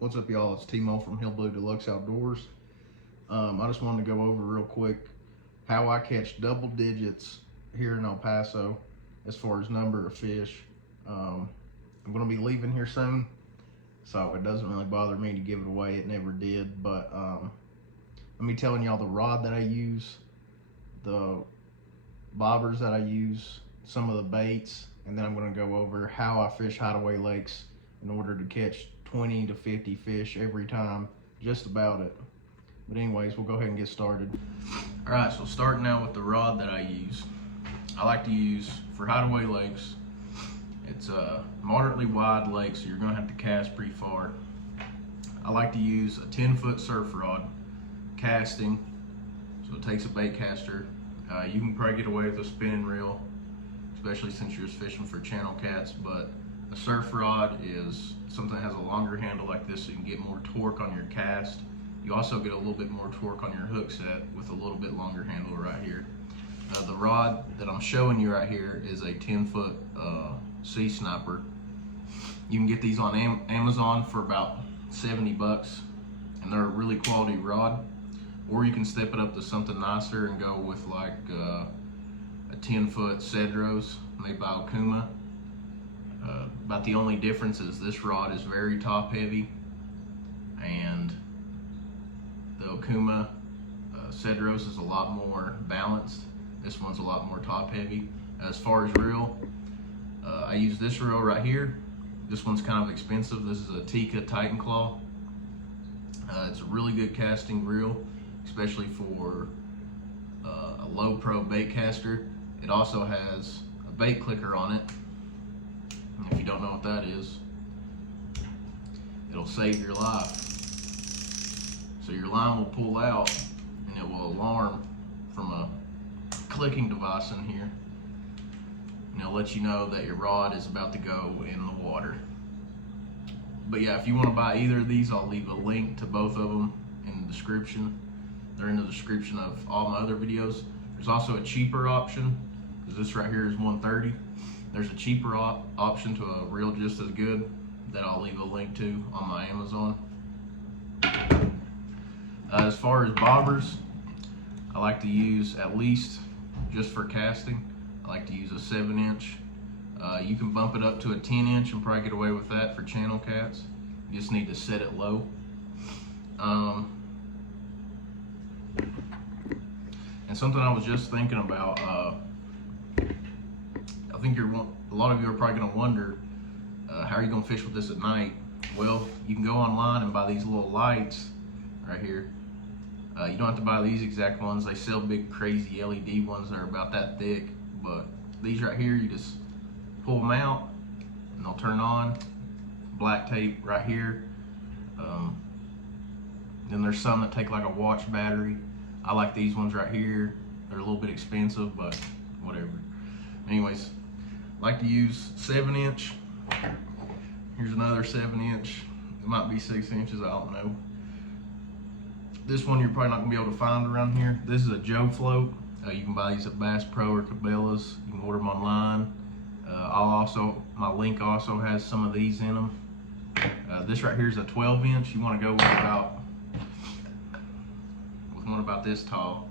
What's up, y'all? It's Timo from Hillbilly Deluxe Outdoors. I just wanted to go over real quick how I catch double digits here in El Paso as far as number of fish. I'm going to be leaving here soon, so it doesn't really bother me to give it away. It never did, but let me telling y'all the rod that I use, the bobbers that I use, some of the baits, and then I'm going to go over how I fish hideaway lakes in order to catch 20 to 50 fish every time, just about it. But anyways, we'll go ahead and get started. All right, so starting out with the rod that I use. I like to use for hideaway lakes. It's a moderately wide lake, so you're gonna have to cast pretty far. I like to use a 10-foot surf rod, casting, so it takes a bait caster. You can probably get away with a spinning reel, especially since you're just fishing for channel cats, but a surf rod is something that has a longer handle like this, so you can get more torque on your cast. You also get a little bit more torque on your hook set with a little bit longer handle right here. The rod that I'm showing you right here is a 10-foot sea sniper. You can get these on Amazon for about 70 bucks, and they're a really quality rod. Or you can step it up to something nicer and go with like a 10-foot Cedros made by Okuma. About the only difference is this rod is very top heavy, and the Okuma Cedros is a lot more balanced. This one's a lot more top heavy. As far as reel, I use this reel right here. This one's kind of expensive. This is a Tika Titan Claw. It's a really good casting reel, especially for a low pro bait caster. It also has a bait clicker on it. If you don't know what that is, it'll save your life. So your line will pull out and it will alarm from a clicking device in here, and it'll let you know that your rod is about to go in the water. But yeah, if you want to buy either of these, I'll leave a link to both of them in the description. They're in the description of all my other videos. There's also a cheaper option, because this right here is $130. There's a cheaper option to a reel just as good that I'll leave a link to on my Amazon. As far as bobbers, I like to use, at least just for casting, I like to use a 7-inch. You can bump it up to a 10-inch and probably get away with that for channel cats. You just need to set it low. And something I was just thinking about, I think a lot of you are probably going to wonder, how are you going to fish with this at night? Well, you can go online and buy these little lights right here. You don't have to buy these exact ones. They sell big crazy LED ones that are about that thick, but these right here, you just pull them out and they'll turn on. Black tape right here. Then there's some that take like a watch battery. I like these ones right here. They're a little bit expensive, but whatever. Anyways, I like to use 7-inch. Here's another 7-inch. It might be 6 inches, I don't know. This one you're probably not gonna be able to find around here. This is a Joe float. You can buy these at Bass Pro or Cabela's. You can order them online. My link also has some of these in them. This right here is a 12-inch. You want to go with one about this tall.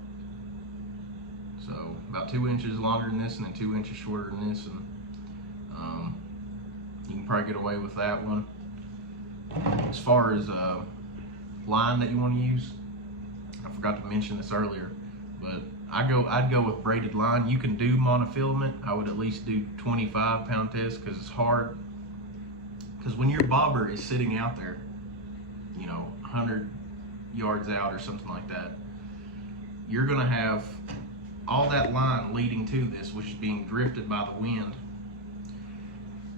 So about 2 inches longer than this, and then 2 inches shorter than this, and you can probably get away with that one. As far as line that you want to use, I forgot to mention this earlier, but I'd go with braided line. You can do monofilament. I would at least do 25-pound test, because it's hard. Because when your bobber is sitting out there, 100 yards out or something like that, you're gonna have all that line leading to this, which is being drifted by the wind,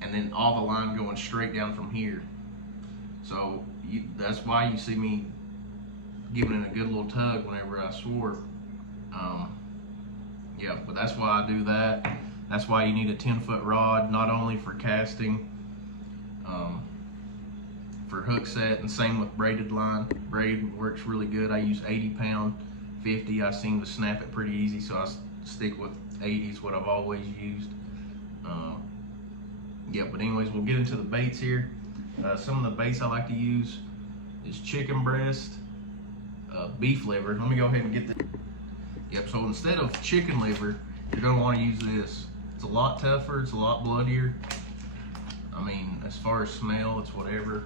and then all the line going straight down from here. So that's why you see me giving it a good little tug whenever I swore. Yeah, but that's why I do that. That's why you need a 10-foot rod, not only for casting, for hook set, and same with braided line. Braid works really good. I use 80-pound, 50. I seem to snap it pretty easy, so I stick with 80s, what I've always used. Yeah, but anyways, we'll get into the baits here. Some of the baits I like to use is chicken breast, beef liver. Let me go ahead and get this. Yep, so instead of chicken liver, you're gonna wanna use this. It's a lot tougher, it's a lot bloodier. I mean, as far as smell, it's whatever.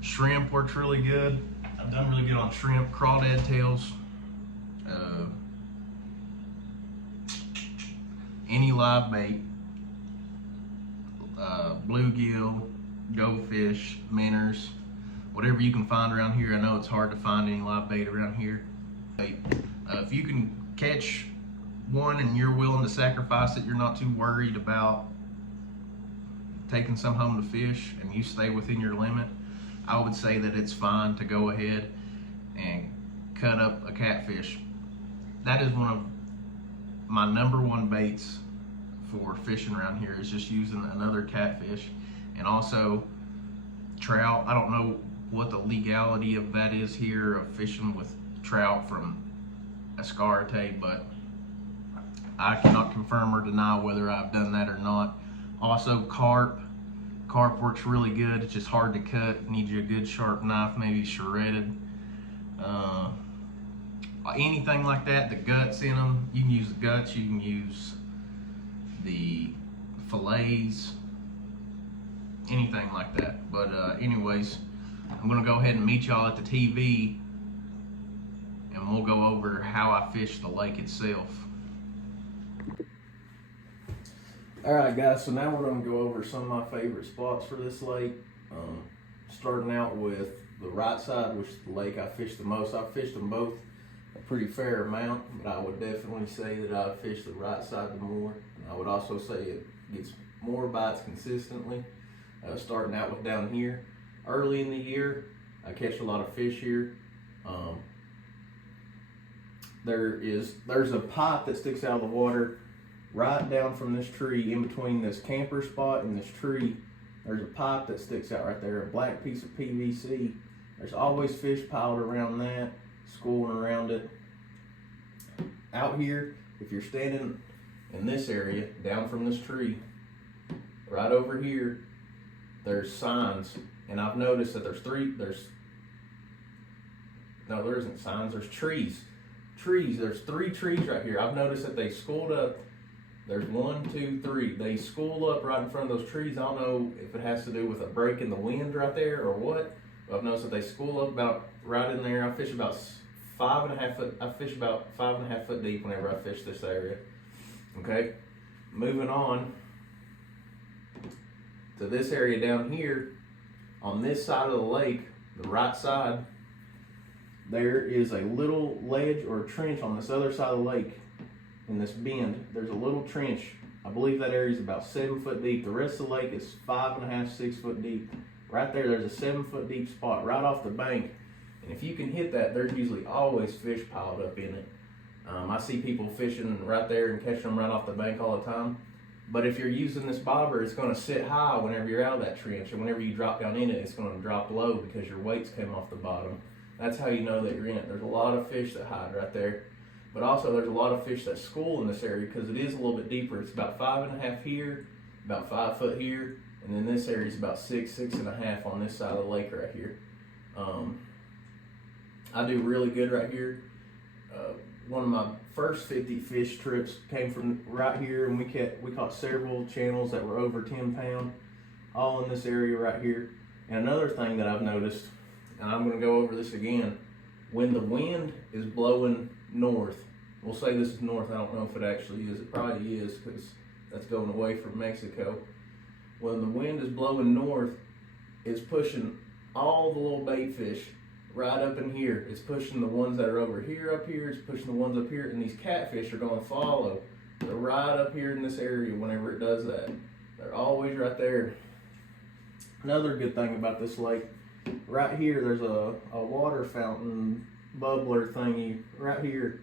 Shrimp works really good. I've done really good on shrimp, crawdad tails, any live bait, bluegill, goldfish, minnows, whatever you can find around here. I know it's hard to find any live bait around here. If you can catch one and you're willing to sacrifice it, you're not too worried about taking some home to fish, and you stay within your limit, I would say that it's fine to go ahead and cut up a catfish. That is one of my #1 baits for fishing around here, is just using another catfish. And also trout. I don't know what the legality of that is here, of fishing with trout from Escarate, but I cannot confirm or deny whether I've done that or not. Also carp. Carp works really good. It's just hard to cut. Needs you a good sharp knife, maybe shredded. Anything like that, the guts in them, you can use the guts, you can use the fillets, anything like that. But anyways, I'm gonna go ahead and meet y'all at the TV, and we'll go over how I fish the lake itself. Alright guys, so now we're going to go over some of my favorite spots for this lake. Starting out with the right side, which is the lake I fish the most. I've fished them both a pretty fair amount, but I would definitely say that I fish the right side the more. I would also say it gets more bites consistently. Starting out with down here. Early in the year, I catch a lot of fish here. There's a pipe that sticks out of the water right down from this tree, in between this camper spot and this tree. There's a pipe that sticks out right there, a black piece of PVC. There's always fish piled around that, schooling around it. Out here, if you're standing in this area, down from this tree, right over here, there's signs. And I've noticed that there isn't signs, there's trees. There's 3 trees right here. I've noticed that they schooled up. There's 1, 2, 3. They school up right in front of those trees. I don't know if it has to do with a break in the wind right there or what, but I've noticed that they school up about right in there. I fish about 5.5 foot. I fish about 5.5 foot deep whenever I fish this area. Okay, moving on to this area down here. On this side of the lake, the right side, there is a little ledge or a trench on this other side of the lake. In this bend, there's a little trench. I believe that area is about 7 foot deep. The rest of the lake is 5.5, 6 foot deep. Right there's a 7 foot deep spot right off the bank. And if you can hit that, there's usually always fish piled up in it. I see people fishing right there and catching them right off the bank all the time. But if you're using this bobber, it's going to sit high whenever you're out of that trench. And whenever you drop down in it, it's going to drop low because your weight's came off the bottom. That's how you know that you're in it. There's a lot of fish that hide right there. But also there's a lot of fish that school in this area because it is a little bit deeper. It's about 5.5 here, about 5 foot here, and then this area is about 6, 6.5 on this side of the lake right here. I do really good right here. One of my first 50 fish trips came from right here, and we caught several channels that were over 10 pound, all in this area right here. And another thing that I've noticed, and I'm going to go over this again, when the wind is blowing north, we'll say this is north, I don't know if it actually is, it probably is because that's going away from Mexico. When the wind is blowing north, it's pushing all the little bait fish right up in here. It's pushing the ones that are over here up here, it's pushing the ones up here, and these catfish are going to follow. They're right up here in this area whenever it does that. They're always right there. Another good thing about this lake, right here there's a water fountain bubbler thingy right here.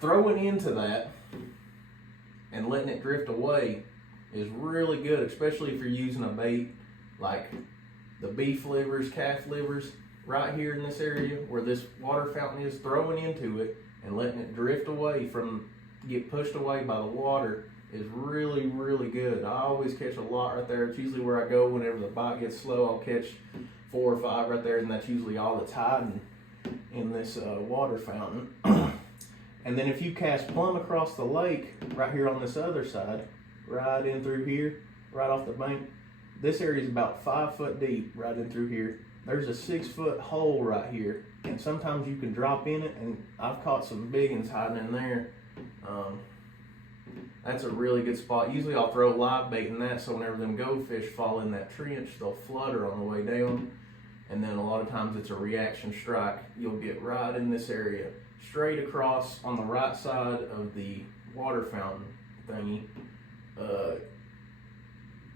Throwing into that and letting it drift away is really good, especially if you're using a bait like the beef livers, calf livers. Right here in this area where this water fountain is, throwing into it and letting it drift away get pushed away by the water is really, really good. I always catch a lot right there. It's usually where I go whenever the bite gets slow. I'll catch 4 or 5 right there, and that's usually all that's hiding in this water fountain. And then if you cast plumb across the lake, right here on this other side, right in through here, right off the bank, this area is about 5 foot deep right in through here. There's a 6 foot hole right here, and sometimes you can drop in it, and I've caught some big ones hiding in there. That's a really good spot. Usually I'll throw live bait in that, so whenever them goldfish fall in that trench, they'll flutter on the way down. And then a lot of times it's a reaction strike. You'll get right in this area, straight across on the right side of the water fountain thingy.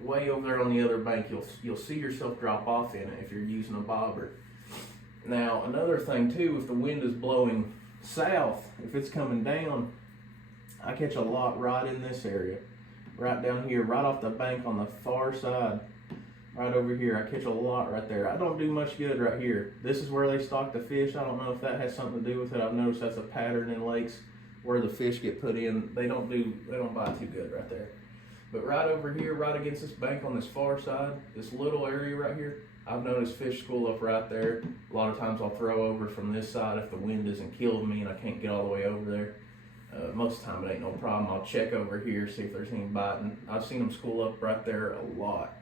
Way over there on the other bank, you'll see yourself drop off in it if you're using a bobber. Now, another thing too, if the wind is blowing south, if it's coming down, I catch a lot right in this area, right down here, right off the bank on the far side, right over here. I catch a lot right there. I don't do much good right here. This is where they stock the fish. I don't know if that has something to do with it. I've noticed that's a pattern in lakes where the fish get put in. They don't bite too good right there. But right over here, right against this bank on this far side, this little area right here, I've noticed fish school up right there. A lot of times I'll throw over from this side if the wind isn't killing me and I can't get all the way over there. Most of the time it ain't no problem. I'll check over here, see if there's any biting. I've seen them school up right there a lot.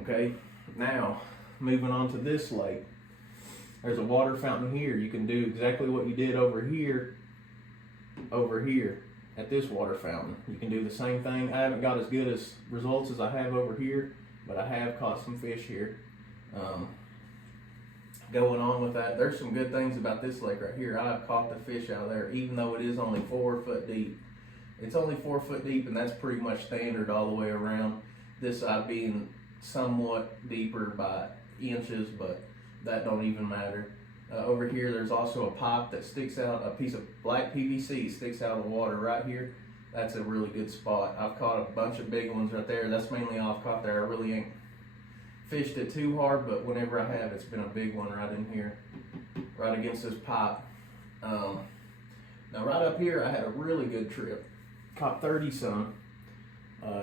Okay, now moving on to this lake. There's a water fountain here. You can do exactly what you did over here at this water fountain. You can do the same thing. I haven't got as good as results as I have over here, but I have caught some fish here. Going on with that, there's some good things about this lake right here. I've caught the fish out of there, even though it is only 4 foot deep. It's only 4 foot deep, and that's pretty much standard all the way around. This side being somewhat deeper by inches, but that don't even matter. Over here, there's also a pipe that sticks out, a piece of black PVC sticks out of the water right here. That's a really good spot. I've caught a bunch of big ones right there. That's mainly all I've caught there. I really ain't fished it too hard, but whenever I have, it's been a big one right in here, right against this pipe. Now right up here, I had a really good trip. Caught 30 some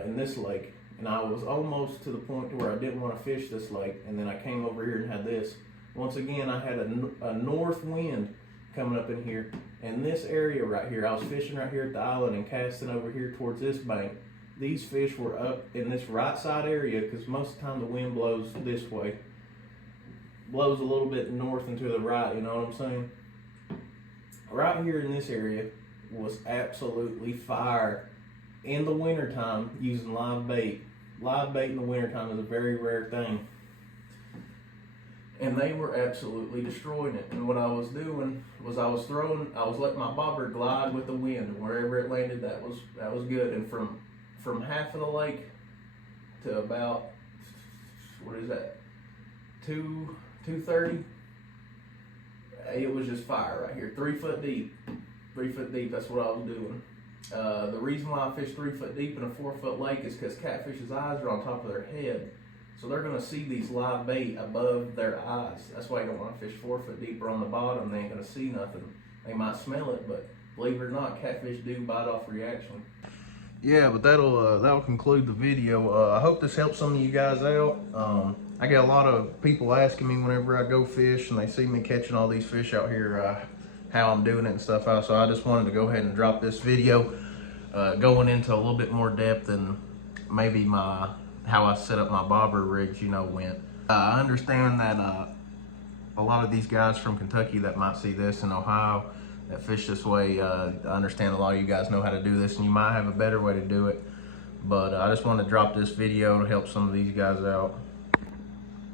in this lake, and I was almost to the point to where I didn't want to fish this lake, and then I came over here and had this. Once again, I had a north wind coming up in here, and this area right here, I was fishing right here at the island and casting over here towards this bank. These fish were up in this right side area, because most of the time the wind blows this way. Blows a little bit north and to the right, you know what I'm saying? Right here in this area was absolutely fire. In the wintertime, using live bait. Live bait in the wintertime is a very rare thing. And they were absolutely destroying it. And what I was doing was I was letting my bobber glide with the wind, and wherever it landed, that was good. And from half of the lake to about, what is that, 230, it was just fire right here. 3 foot deep. 3 foot deep, that's what I was doing. The reason why I fish 3 foot deep in a 4 foot lake is because catfish's eyes are on top of their head. So they're going to see these live bait above their eyes. That's why you don't want to fish 4 foot deeper on the bottom. They ain't going to see nothing. They might smell it, but believe it or not, catfish do bite off reaction. Yeah, but that'll conclude the video. I hope this helps some of you guys out. I get a lot of people asking me whenever I go fish and they see me catching all these fish out here, how I'm doing it and stuff. So I just wanted to go ahead and drop this video, going into a little bit more depth and maybe how I set up my bobber rigs, went. I understand that a lot of these guys from Kentucky that might see this in Ohio that fish this way, I understand a lot of you guys know how to do this and you might have a better way to do it. But I just wanted to drop this video to help some of these guys out.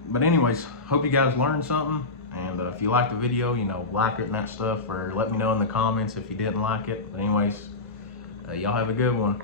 But anyways, hope you guys learned something. And if you liked the video, like it and that stuff, or let me know in the comments if you didn't like it. But anyways, y'all have a good one.